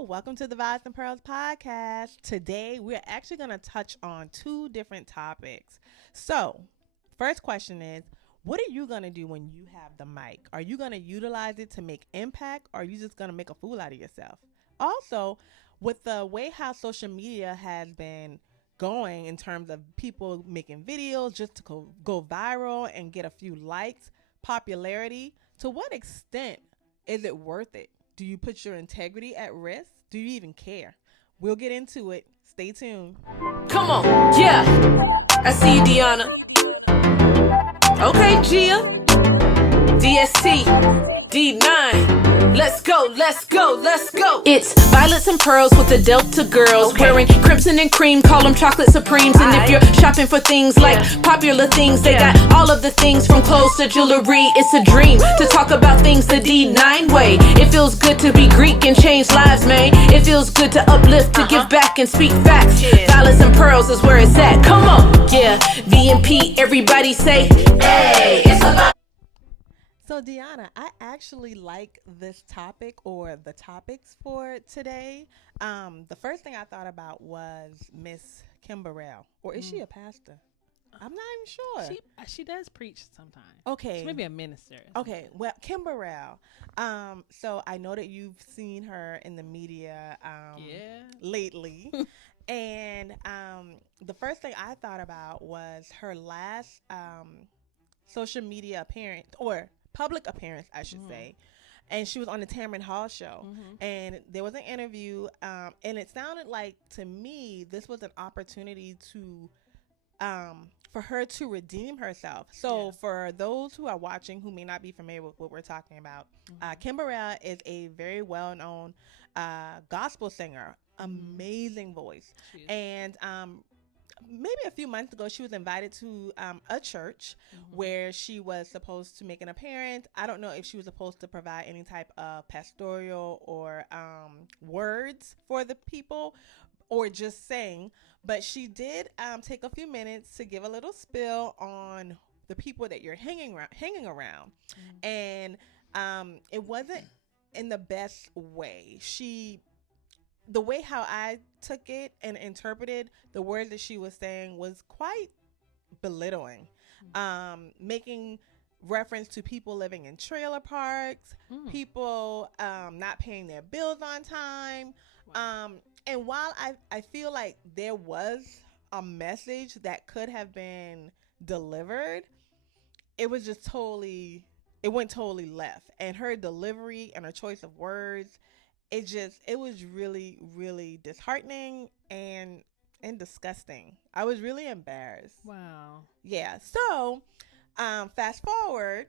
y'all. Welcome to the Vibes and Pearls podcast. Today, we're actually going to touch on two different topics. So, first question is, what are you going to do when you have the mic? Are you going to utilize it to make impact, or are you just going to make a fool out of yourself? Also, with the way how social media has been going in terms of people making videos just to go viral and get a few likes, popularity, to what extent is it worth it? Do you put your integrity at risk? Do you even care? We'll get into it. Stay tuned. Come on, yeah. I see you, Deonna. Okay, Gia. DST, D9. Let's go, let's go, let's go. It's violets and pearls with the Delta girls. Okay. Wearing crimson and cream, call them chocolate supremes. And if you're shopping for things like popular things, they got all of the things from clothes to jewelry. It's a dream to talk about things the D9 way. It feels good to be Greek and change lives, man. It feels good to uplift, to give back and speak facts. Violets and pearls is where it's at. Come on, yeah. VMP, everybody say, hey, it's about. So, Deonna, I actually like this topic or the topics for today. The first thing I thought about was Miss Kim Burrell. Or is she a pastor? I'm not even sure. She does preach sometimes. Okay. She may be a minister. Okay. Well, Kim Burrell. So I know that you've seen her in the media lately. And the first thing I thought about was her last social media appearance, or public appearance, I should say. And she was on the Tamron Hall show. And there was an interview, and it sounded like, to me, this was an opportunity to for her to redeem herself. So for those who are watching who may not be familiar with what we're talking about, Kim Burrell is a very well-known gospel singer, amazing voice. And maybe a few months ago, she was invited to a church where she was supposed to make an appearance. I don't know if she was supposed to provide any type of pastoral or words for the people or just sing. But she did take a few minutes to give a little spill on the people that you're hanging around. And it wasn't in the best way. The way how I took it and interpreted the words that she was saying was quite belittling, making reference to people living in trailer parks, people not paying their bills on time. And while I feel like there was a message that could have been delivered, it was just it went totally left. And her delivery and her choice of words, it was really, really disheartening and disgusting. I was really embarrassed. Wow. Yeah. So, fast forward,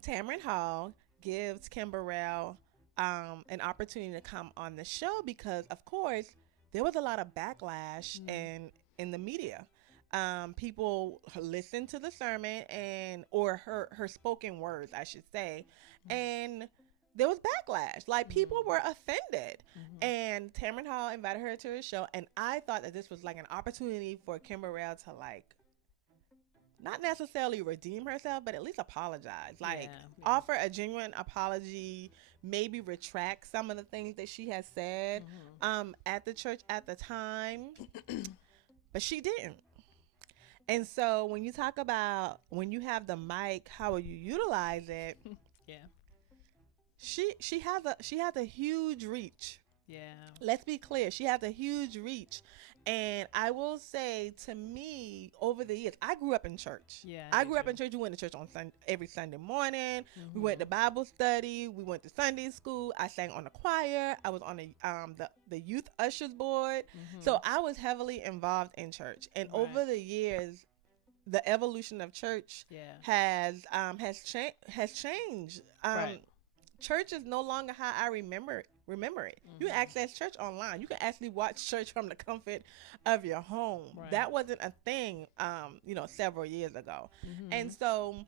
Tamron Hall gives Kim Burrell an opportunity to come on the show because, of course, there was a lot of backlash in the media. People listened to the sermon or her spoken words, I should say, and there was backlash. Like, people were offended. And Tamron Hall invited her to his show, and I thought that this was like an opportunity for Kim Burrell to, like, not necessarily redeem herself, but at least apologize. Like, offer a genuine apology, maybe retract some of the things that she has said at the church at the time. But she didn't. And so when you talk about when you have the mic, how will you utilize it? She has a huge reach. Yeah. Let's be clear. She has a huge reach. And I will say, to me, over the years, I grew up in church. I grew up in church. We went to church on every Sunday morning. We went to Bible study. We went to Sunday school. I sang on the choir. I was on the youth ushers board. So I was heavily involved in church. And over the years, the evolution of church has changed. Church is no longer how I remember it. You can access church online. You can actually watch church from the comfort of your home. That wasn't a thing, several years ago. And so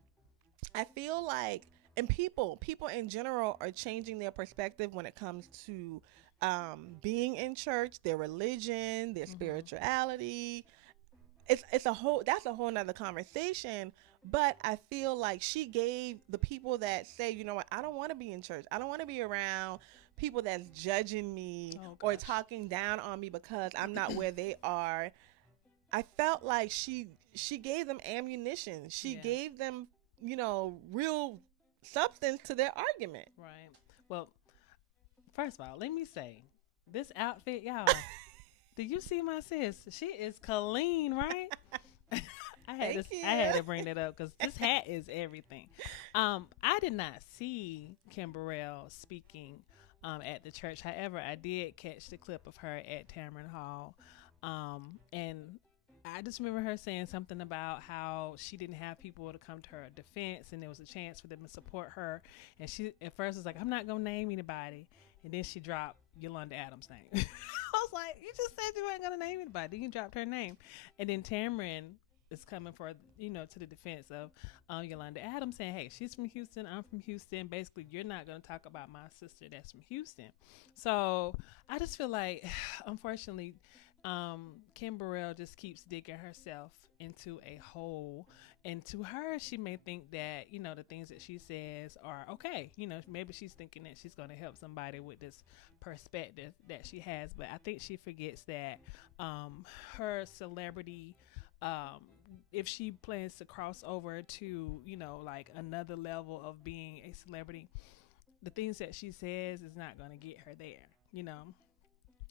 I feel like, and people in general are changing their perspective when it comes to being in church, their religion, their spirituality. That's a whole nother conversation. But I feel like she gave the people that say, you know what, I don't want to be in church. I don't want to be around people that's judging me or talking down on me because I'm not where they are. I felt like she gave them ammunition. She gave them, you know, real substance to their argument. Right. Well, first of all, let me say, this outfit, y'all, do you see my sis? She is clean, right? I had to bring that up because this hat is everything. I did not see Kim Burrell speaking at the church. However, I did catch the clip of her at Tamron Hall. And I just remember her saying something about how she didn't have people to come to her defense and there was a chance for them to support her. And she at first was like, I'm not going to name anybody. And then she dropped Yolanda Adams' name. I was like, you just said you weren't going to name anybody. Then you dropped her name. And then Tamron is coming for, you know, to the defense of Yolanda Adams, saying, hey, she's from Houston, I'm from Houston. Basically, you're not going to talk about my sister that's from Houston. So I just feel like, unfortunately, Kim Burrell just keeps digging herself into a hole. And to her, she may think that, you know, the things that she says are okay. You know, maybe she's thinking that she's going to help somebody with this perspective that she has. But I think she forgets that her celebrity, if she plans to cross over to, you know, like another level of being a celebrity, the things that she says is not going to get her there, you know.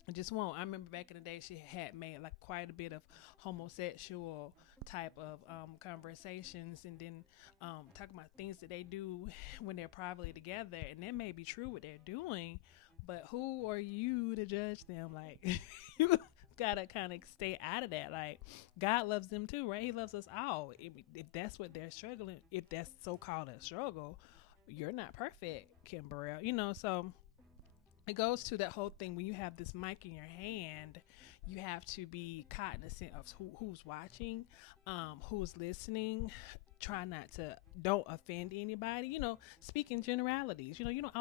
It just won't. I remember back in the day, she had made like quite a bit of homosexual type of conversations, and then talking about things that they do when they're privately together, and that may be true what they're doing, but who are you to judge them? Like, you gotta kind of stay out of that. Like, God loves them too, right? He loves us all. If that's what they're struggling, if that's so-called a struggle, you're not perfect, Kim Burrell, you know. So it goes to that whole thing. When you have this mic in your hand, you have to be cognizant of who's watching, who's listening. Try not to, don't offend anybody, you know, speak in generalities. You know, you don't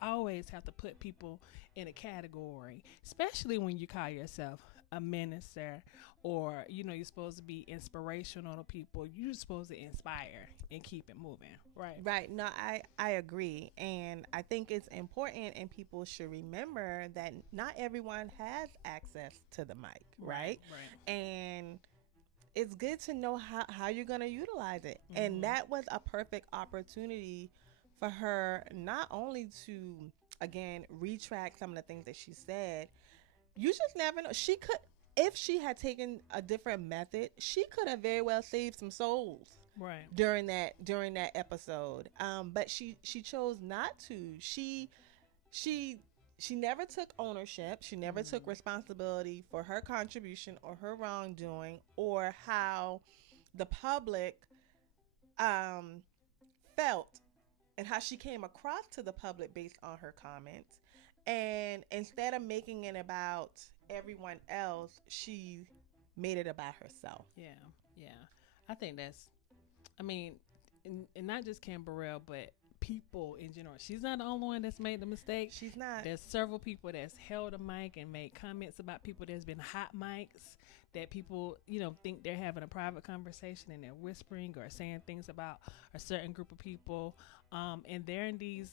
always have to put people in a category, especially when you call yourself a minister, or, you know, you're supposed to be inspirational to people. You're supposed to inspire and keep it moving. Right. No, I agree. And I think it's important, and people should remember that not everyone has access to the mic, right? And it's good to know how you're going to utilize it. Mm-hmm. And that was a perfect opportunity for her, not only to, again, retract some of the things that she said. You just never know. She could, if she had taken a different method, she could have very well saved some souls during that episode. But she chose not to. She never took ownership. She never took responsibility for her contribution or her wrongdoing, or how the public felt and how she came across to the public based on her comments. And instead of making it about everyone else, she made it about herself. Yeah. I think that's, I mean, and not just Kim Burrell, but people in general. She's not the only one that's made the mistake. She's not. There's several people that's held a mic and made comments about people. There's been hot mics that people, you know, think they're having a private conversation and they're whispering or saying things about a certain group of people. And they're in these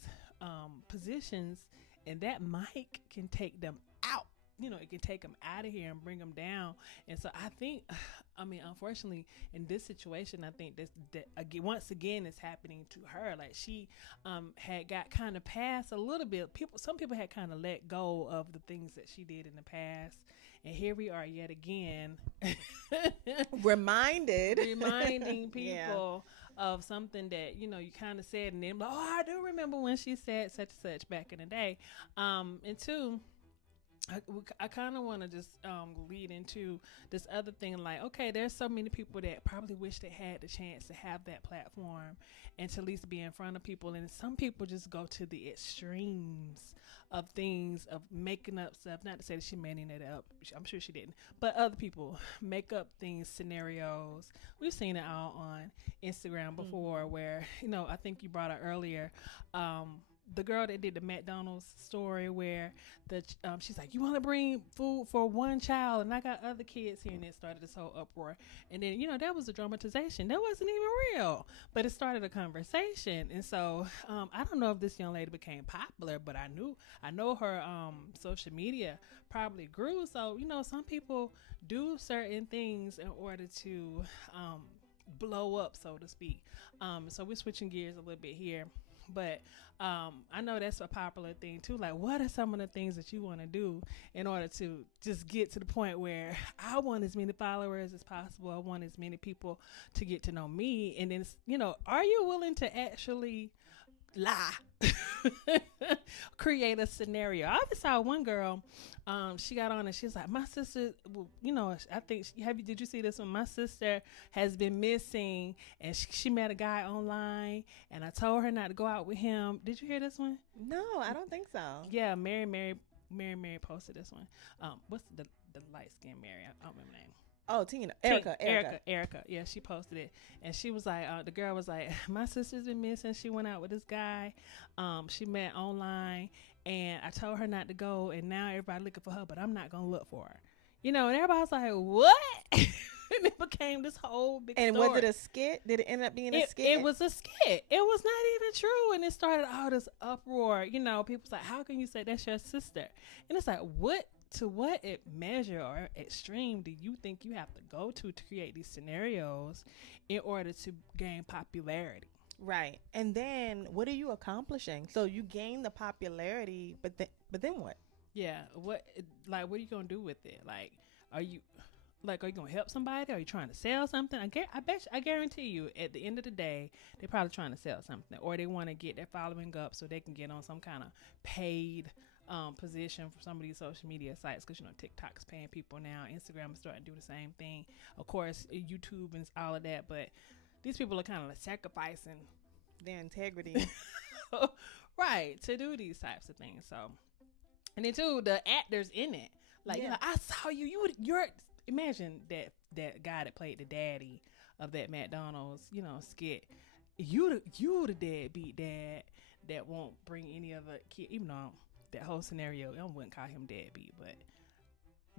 positions, and that mic can take them out. You know, it can take them out of here and bring them down. And so I think, I mean, unfortunately, in this situation, I think that again, once again, it's happening to her. Like, she had got kind of past a little bit. Some people had kind of let go of the things that she did in the past. And here we are yet again. reminding people of something that, you know, you kind of said. And then, oh, I do remember when she said such and such back in the day. And two, I kind of want to just lead into this other thing. Like, okay, there's so many people that probably wish they had the chance to have that platform and to at least be in front of people. And some people just go to the extremes of things, of making up stuff. Not to say that she made it up. I'm sure she didn't. But other people make up things, scenarios. We've seen it all on Instagram before, where, you know, I think you brought up earlier, the girl that did the McDonald's story where she's like, you want to bring food for one child and I got other kids here, and it started this whole uproar. And then, you know, that was a dramatization. That wasn't even real, but it started a conversation. And so I don't know if this young lady became popular, but I know her social media probably grew. So, you know, some people do certain things in order to blow up, so to speak. So we're switching gears a little bit here. But I know that's a popular thing too. Like, what are some of the things that you want to do in order to just get to the point where I want as many followers as possible? I want as many people to get to know me. And then, you know, are you willing to actually lie? Create a scenario. I just saw one girl, she got on and she's like, my sister, you know, I think did you see this one? My sister has been missing and she met a guy online and I told her not to go out with him. Did you hear this one? No, I don't think so. Yeah, Mary posted this one. What's the light skinned Mary? I don't remember the name. Oh, Tina. Erica. Yeah, she posted it. And she was like, the girl was like, my sister's been missing. She went out with this guy. She met online. And I told her not to go. And now everybody looking for her, but I'm not going to look for her. You know, and everybody was like, what? And it became this whole big story. And was it a skit? Did it end up being a skit? It was a skit. It was not even true. And it started all this uproar. You know, people's like, how can you say that's your sister? And it's like, to what measure or extreme do you think you have to go to create these scenarios in order to gain popularity? Right. And then what are you accomplishing? So you gain the popularity, but then what? Yeah. What are you going to do with it? Like, are you going to help somebody? Are you trying to sell something? I guarantee you at the end of the day, they're probably trying to sell something, or they want to get their following up so they can get on some kind of paid position for some of these social media sites, because, you know, TikTok's paying people now. Instagram is starting to do the same thing. Of course, YouTube and all of that, but these people are kind of like sacrificing their integrity. Right, to do these types of things. So, and then too, the actors in it, like, you know, I saw you're imagine that guy that played the daddy of that McDonald's, you know, skit. You the deadbeat dad that won't bring any other kid, even though that whole scenario, I wouldn't call him deadbeat, but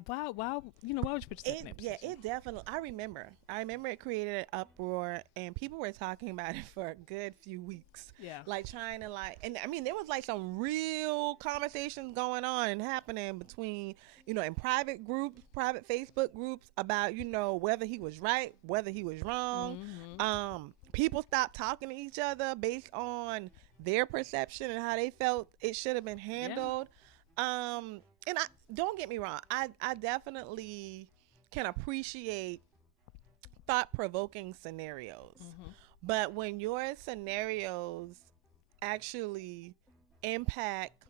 why would you put yourself in that position? Yeah, it definitely. I remember it created an uproar, and people were talking about it for a good few weeks. Yeah, like trying to and I mean, there was like some real conversations going on and happening between, you know, in private Facebook groups about, you know, whether he was right, whether he was wrong. Mm-hmm. People stopped talking to each other based on their perception and how they felt it should have been handled. Yeah. And don't get me wrong, I definitely can appreciate thought-provoking scenarios. Mm-hmm. But when your scenarios actually impact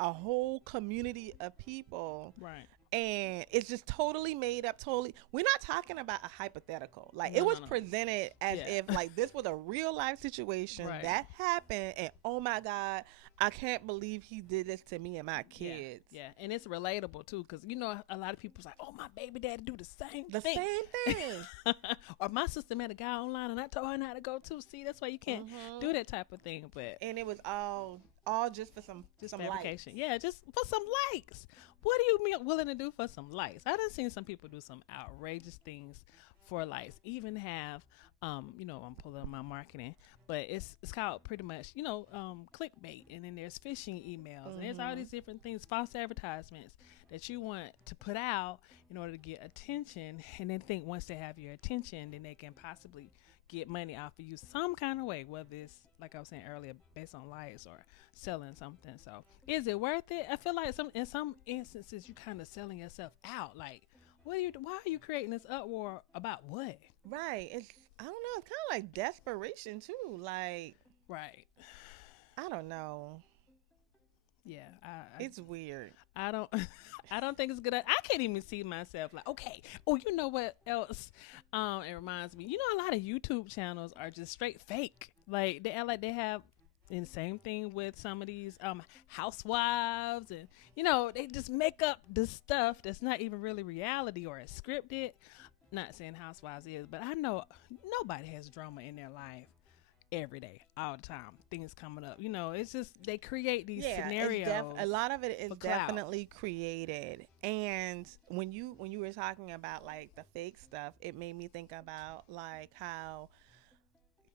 a whole community of people, right, and it's just totally made up, we're not talking about a hypothetical. Like, it was presented as if like this was a real life situation that happened, and oh my God, I can't believe he did this to me and my kids. Yeah. And it's relatable too, because, you know, a lot of people's like, oh, my baby daddy do the same thing. Or my sister met a guy online and I told her not to go too. See, that's why you can't do that type of thing. And it was all just for some likes. Yeah, just for some likes. What are you willing to do for some likes? I done seen some people do some outrageous things for likes. Even have, you know, I'm pulling up my marketing, but it's called pretty much, you know, clickbait. And then there's phishing emails. And there's all these different things, false advertisements that you want to put out in order to get attention. And then think once they have your attention, then they can possibly get money off of you some kind of way, whether it's, like I was saying earlier, based on likes or selling something. So is it worth it? I feel like in some instances you kind of selling yourself out. Like, why are you creating this uproar about what? Right. I don't know. It's kind of like desperation too. Like, right. I don't know. Yeah, it's weird. I don't think it's good. I can't even see myself like, okay. Oh, you know what else? It reminds me. You know, a lot of YouTube channels are just straight fake. Like, they act like they have. And same thing with some of these Housewives, and, you know, they just make up the stuff that's not even really reality or it's scripted. Not saying Housewives is, but I know nobody has drama in their life every day, all the time, things coming up. It's just they create these scenarios. A lot of it is definitely created. And when you were talking about like the fake stuff, it made me think about like how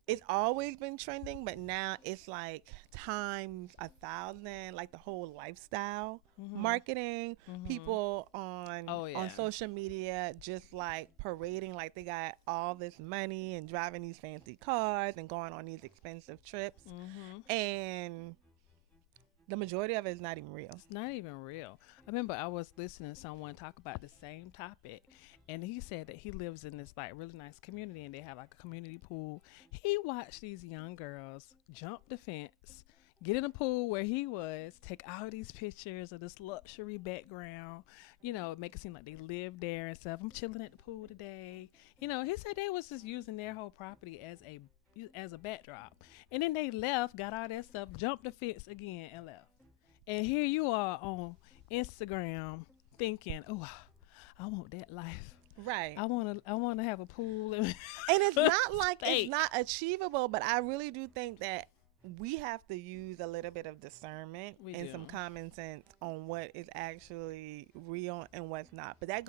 it's always been trending, but now it's like times 1,000, like the whole lifestyle marketing. People on social media just like parading like they got all this money and driving these fancy cars and going on these expensive trips. And the majority of it is not even real. It's not even real. I remember I was listening to someone talk about the same topic, and he said that he lives in this like really nice community, and they have like a community pool. He watched these young girls jump the fence, get in a pool where he was, take all these pictures of this luxury background, make it seem like they live there and stuff. I'm chilling at the pool today. He said they was just using their whole property as a backdrop. And then they left, got all that stuff, jumped the fence again and left. And here you are on Instagram thinking, oh, I want that life. Right. I want to have a pool. And it's not like it's not achievable, but I really do think that we have to use a little bit of discernment some common sense on what is actually real and what's not. But that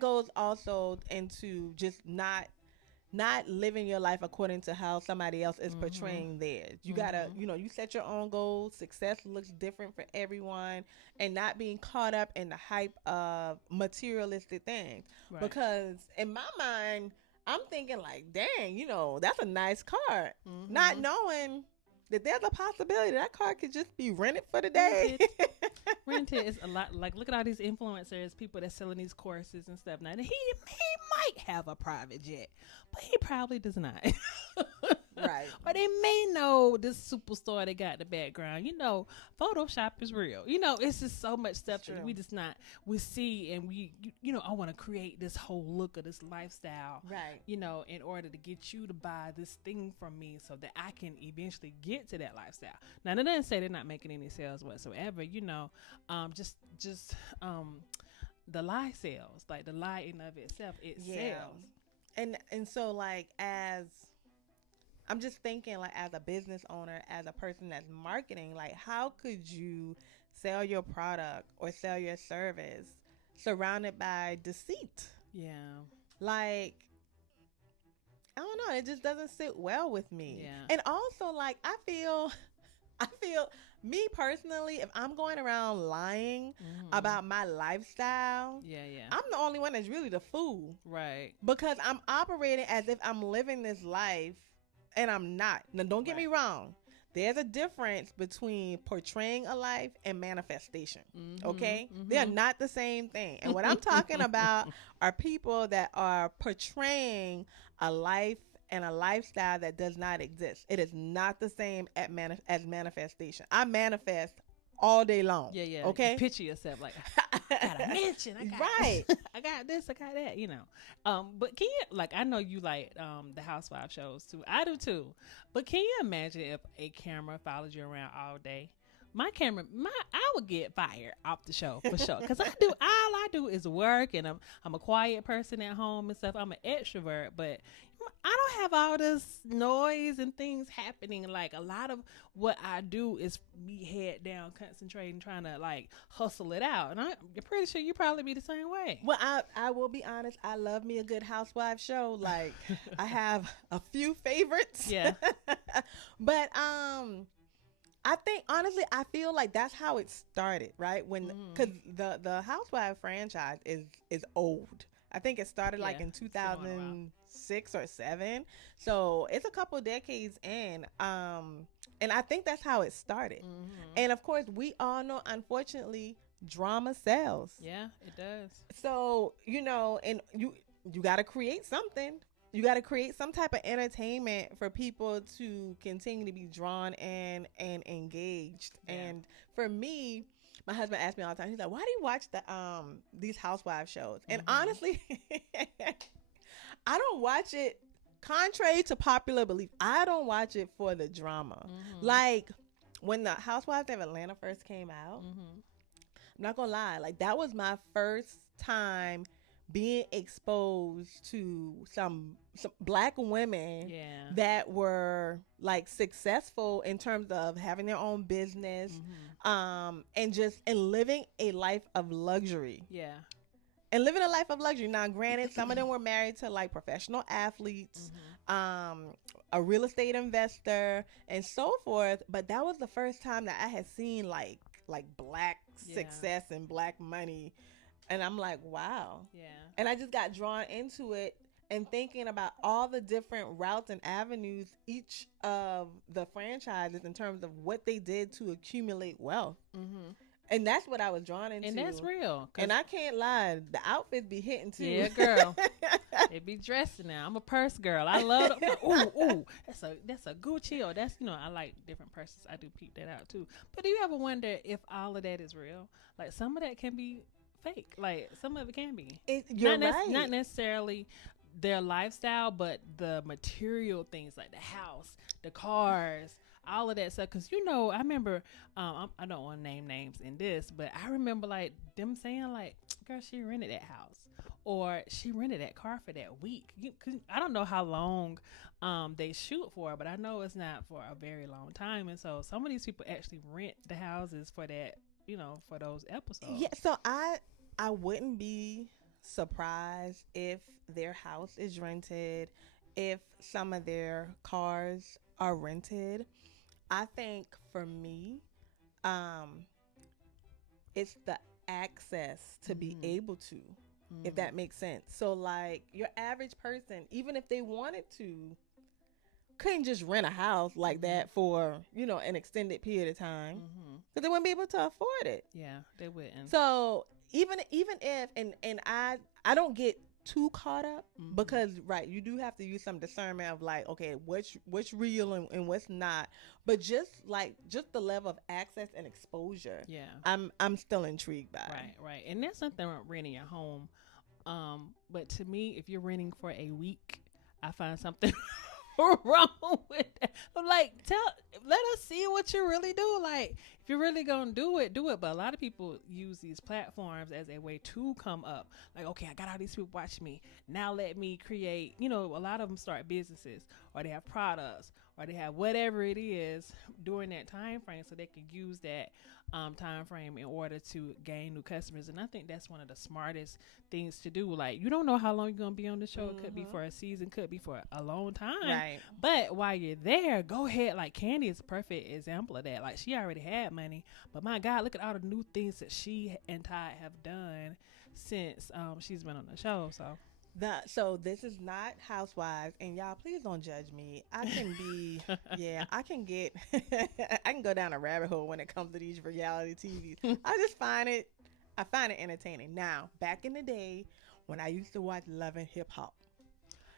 goes also into just not living your life according to how somebody else is portraying theirs. You gotta, you set your own goals. Success looks different for everyone, and not being caught up in the hype of materialistic things. Right. Because in my mind, I'm thinking like, dang, that's a nice car. Not knowing that there's a possibility that car could just be rented for the day. Rented is a lot. Like, look at all these influencers, people that's selling these courses and stuff. Now, he might have a private jet, but he probably does not. Right. Or they may know this superstar that got the background. Photoshop is real. It's just so much stuff that we see, and I want to create this whole look of this lifestyle. Right. In order to get you to buy this thing from me so that I can eventually get to that lifestyle. Now, that doesn't say they're not making any sales whatsoever. Just the lie sells, like the lie in of itself, sells. And so like as I'm just thinking like as a business owner, as a person that's marketing, like how could you sell your product or sell your service surrounded by deceit? Yeah. Like, I don't know, it just doesn't sit well with me. Yeah. And also like I feel me personally, if I'm going around lying about my lifestyle, I'm the only one that's really the fool. Right. Because I'm operating as if I'm living this life and I'm not. Now, don't get me wrong. There's a difference between portraying a life and manifestation. Okay? They are not the same thing. And what I'm talking about are people that are portraying a life and a lifestyle that does not exist. It is not the same as manifestation. I manifest all day long. Yeah. Okay. You picture yourself like, I got a mansion. I got I got this. I got that. But can you I know you like the Housewives shows too. I do too. But can you imagine if a camera follows you around all day? I would get fired off the show for sure. Because all I do is work, and I'm a quiet person at home and stuff. I'm an extrovert, but I don't have all this noise and things happening. Like, a lot of what I do is me head down, concentrating, trying to hustle it out. And I'm pretty sure you probably be the same way. Well, I will be honest. I love me a good housewife show. Like, I have a few favorites. Yeah. But I think honestly, I feel like that's how it started, right? Because the Housewives franchise is old. I think it started in 2006 or 7. So it's a couple decades in. And I think that's how it started. And of course, we all know, unfortunately, drama sells. Yeah, it does. So, and you got to create something. You got to create some type of entertainment for people to continue to be drawn in and engaged. Yeah. And for me, my husband asks me all the time, he's like, why do you watch these housewives shows? And honestly, I don't watch it, contrary to popular belief, I don't watch it for the drama. Like, when the Housewives of Atlanta first came out, I'm not going to lie, that was my first time being exposed to some black women that were like successful in terms of having their own business, and living a life of luxury. Yeah. And living a life of luxury. Now, granted, some of them were married to like professional athletes, a real estate investor, and so forth. But that was the first time that I had seen like black success and black money. And I'm like, wow. Yeah. And I just got drawn into it and thinking about all the different routes and avenues, each of the franchises in terms of what they did to accumulate wealth. And that's what I was drawn into. And that's real. And I can't lie, the outfits be hitting too. Yeah, girl. They be dressing now. I'm a purse girl. I love them. Ooh, that's a Gucci. Or that's, I like different purses. I do peep that out too. But do you ever wonder if all of that is real? Like some of that can be fake. Like some of it can be. You're right. Not necessarily their lifestyle, but the material things like the house, the cars, all of that stuff. Because I remember, I don't want to name names in this, but I remember like them saying like, girl, she rented that house or she rented that car for that week. I don't know how long they shoot for, but I know it's not for a very long time. And so some of these people actually rent the houses for that, for those episodes. Yeah, so I wouldn't be surprised if their house is rented, if some of their cars are rented. I think for me, it's the access to be able to, if that makes sense. So like your average person, even if they wanted to, couldn't just rent a house like that for, an extended period of time, because they wouldn't be able to afford it. Yeah, they wouldn't. So even if, and I don't get too caught up, because you do have to use some discernment of like, okay, what's real and what's not, but just the level of access and exposure, I'm still intrigued by. Right. And that's something about renting your home, but to me, if you're renting for a week, I find something wrong with that. I'm like, let us see what you really do. Like, if you're really gonna do it. But a lot of people use these platforms as a way to come up. Like, okay, I got all these people watching me. Now let me create. A lot of them start businesses, or they have products, or they have whatever it is during that time frame, so they can use that time frame in order to gain new customers. And I think that's one of the smartest things to do. Like, you don't know how long you're gonna be on the show. It could be for a season, could be for a long time. Right. But while you're there, go ahead. Like Candy is a perfect example of that. Like, she already had money, but my God, look at all the new things that she and Ty have done since she's been on the show. So this is not Housewives, and y'all please don't judge me. I can be, I can go down a rabbit hole when it comes to these reality TVs. I find it entertaining. Now, back in the day when I used to watch Love and Hip Hop,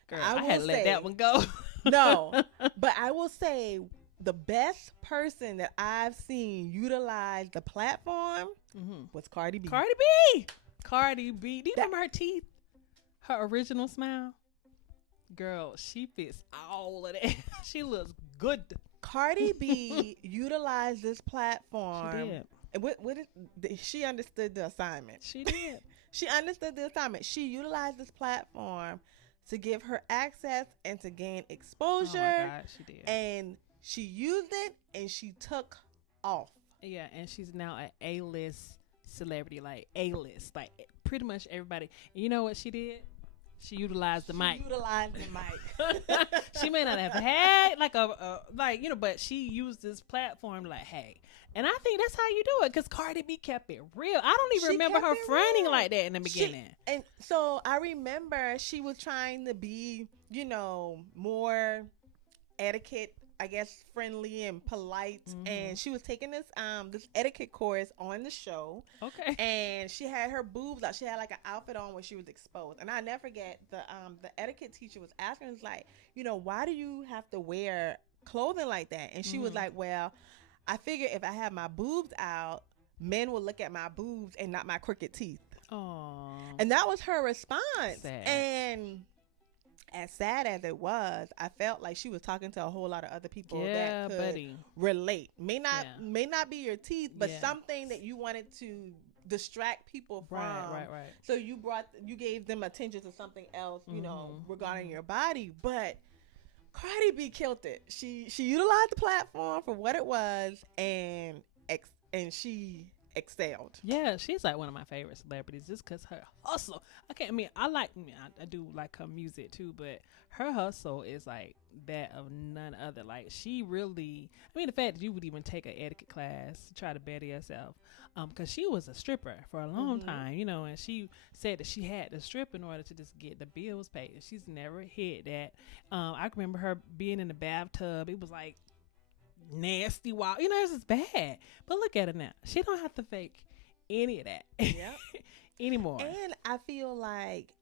girl, I had to let that one go. No, but I will say the best person that I've seen utilize the platform was CardiB. CardiB. Do you remember her teeth? Her original smile? Girl, she fits all of that. She looks good. CardiB utilized this platform. She did. She understood the assignment. She did. She understood the assignment. She utilized this platform to give her access and to gain exposure. Oh my God, she did. And she used it and she took off. Yeah, and she's now an A-list celebrity, like A-list, like pretty much everybody. And you know what she did? She utilized the mic. She may not have had but she used this platform like, hey. And I think that's how you do it, because CardiB kept it real. I don't even remember her fronting like that in the beginning. And so I remember she was trying to be, more etiquette, I guess, friendly and polite, and she was taking this etiquette course on the show. Okay. And she had her boobs out. She had like an outfit on where she was exposed. And I never forget the etiquette teacher was asking us like, why do you have to wear clothing like that? And she was like, well, I figure if I have my boobs out, men will look at my boobs and not my crooked teeth. Aww. And that was her response. Sad. And as sad as it was, I felt like she was talking to a whole lot of other people that could relate. May not be your teeth, but something that you wanted to distract people from. Right. So you gave them attention to something else, you know, regarding your body. But Cardi B killed it. She utilized the platform for what it was, and she excelled. Yeah, she's like one of my favorite celebrities just because her hustle. I do like her music too, but her hustle is like that of none other. Like she really, the fact that you would even take an etiquette class to try to better yourself, because she was a stripper for a long time, you know, and she said that she had to strip in order to just get the bills paid. She's never hid that. I can remember her being in the bathtub. It was like nasty, wild, you know, it's just bad. But look at her now. She don't have to fake any of that anymore. And I feel like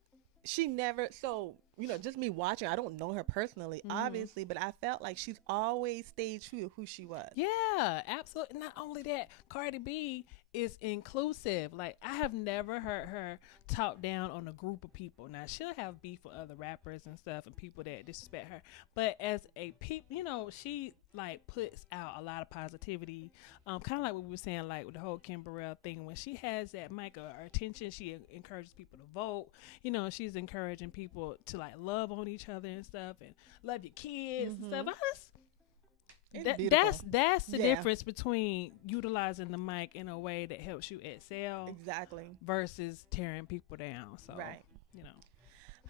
she never, so, you know, just me watching, I don't know her personally, obviously, but I felt like she's always stayed true to who she was. Yeah, absolutely. Not only that, Cardi B is inclusive. Like, I have never heard her talk down on a group of people. Now, she'll have beef with other rappers and stuff and people that disrespect her. But as a you know, she, like, puts out a lot of positivity. Kind of like what we were saying, like, with the whole Kim Burrell thing. When she has that mic or attention, she encourages people to vote. You know, she's encouraging people to, like, love on each other and stuff and love your kids and stuff. That's the difference between utilizing the mic in a way that helps you excel, versus tearing people down. So, you know.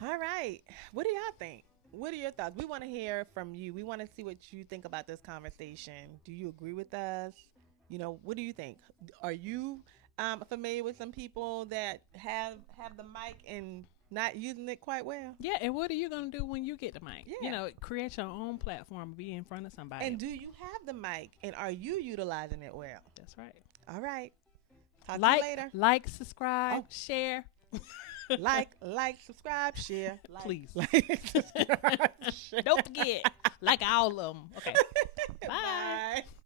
All right, what do y'all think? What are your thoughts? We want to hear from you. We want to see what you think about this conversation. Do you agree with us? You know, what do you think? Are you familiar with some people that have the mic and not using it quite well? Yeah, and what are you going to do when you get the mic? You know, create your own platform, be in front of somebody. And do you have the mic, and are you utilizing it well? That's right. All right. Talk to you later. Like, subscribe, share. like, subscribe, share. Please. Subscribe, share. Don't forget. Like all of them. Okay. Bye. Bye.